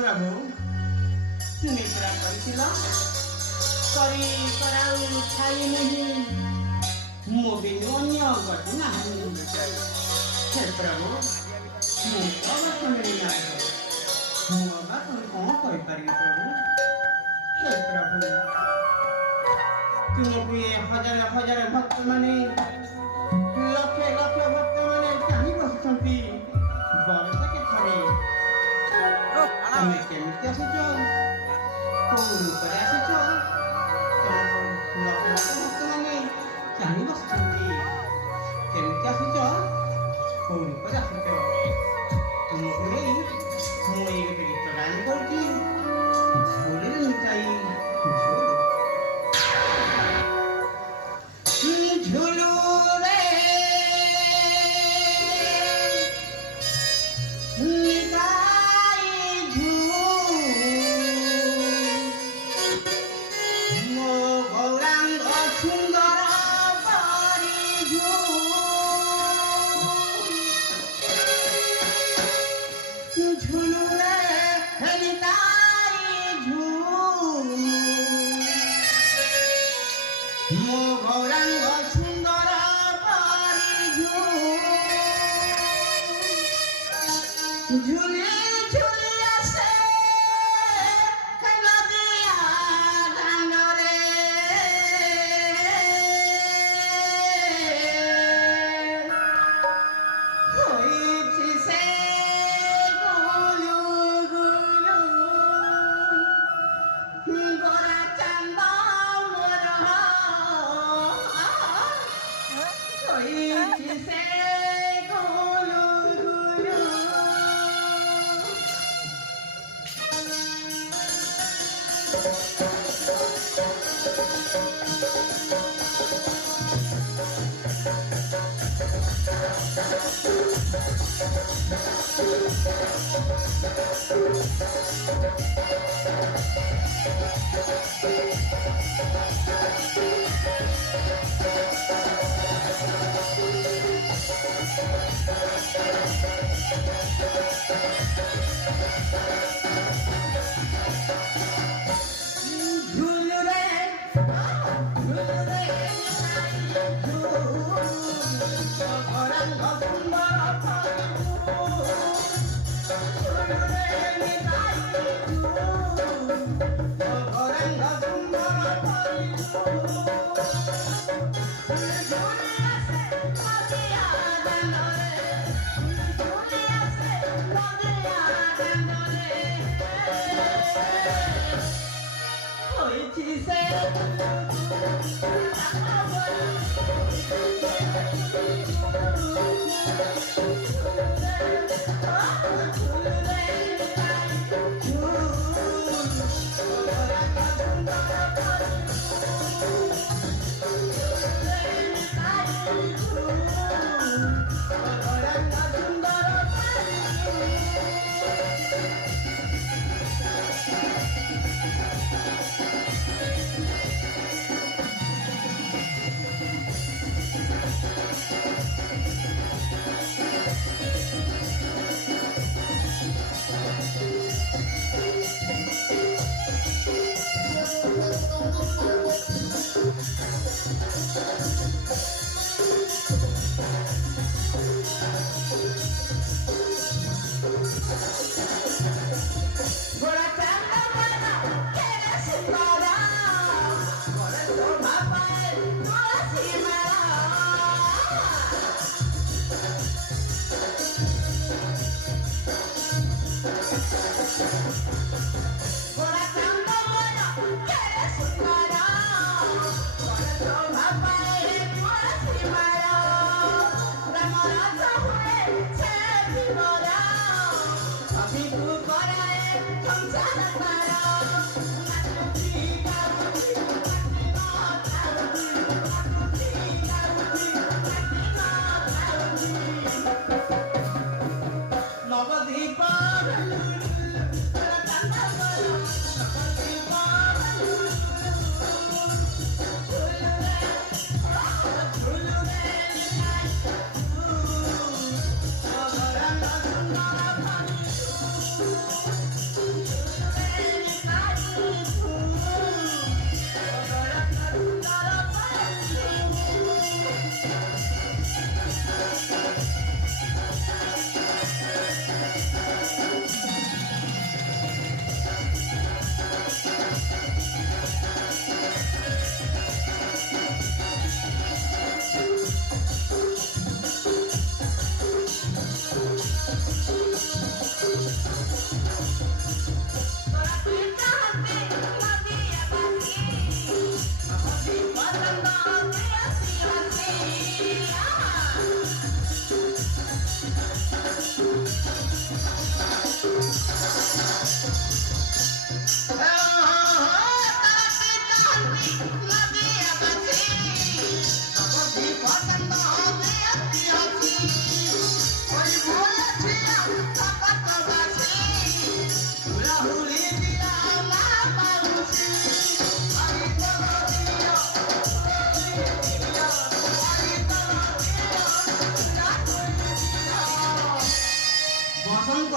प्रभु तुम्हें पूरा कर करी कराऊ खाई नहीं मो भी अन्य गति ना हे प्रभु मो बात मेरी ना मो बात तुम कौन कह पारी प्रभु हे प्रभु तुम भी हजार हजार भक्त माने लक्ष लक्ष भक्त माने कहीं बसुंती बरस के थरे तुम्हें केमिति आसीच कौन रूप आसीच तुम लक्ष लक्ष भक्त माने कहीं बसुंती केमिति आसीच कौन रूप आसीच तुमको नहीं ମୁଁ ଏଇ ଗୋଟେ ଗୀତ ଗାନ କରୁଛି ଝୋଲିରେ ଲୁଚାଇ ଝୁଲୁ ରେ ମୋ ଗୌରାଙ୍ଗ ସୁନ୍ଦର ମୋ ଗୌରାଙ୍ଗ ସୁନ୍ଦର ଝୁଲି ଝୁଲି ଆସେ ନଦିଆ ଦାଣ୍ଡରେ ହୋଇଛି ସେ ଗୁଲୁ ଗୁଲୁ ଗୋରା ଚାନ୍ଦ se gulu gulu বসন্ত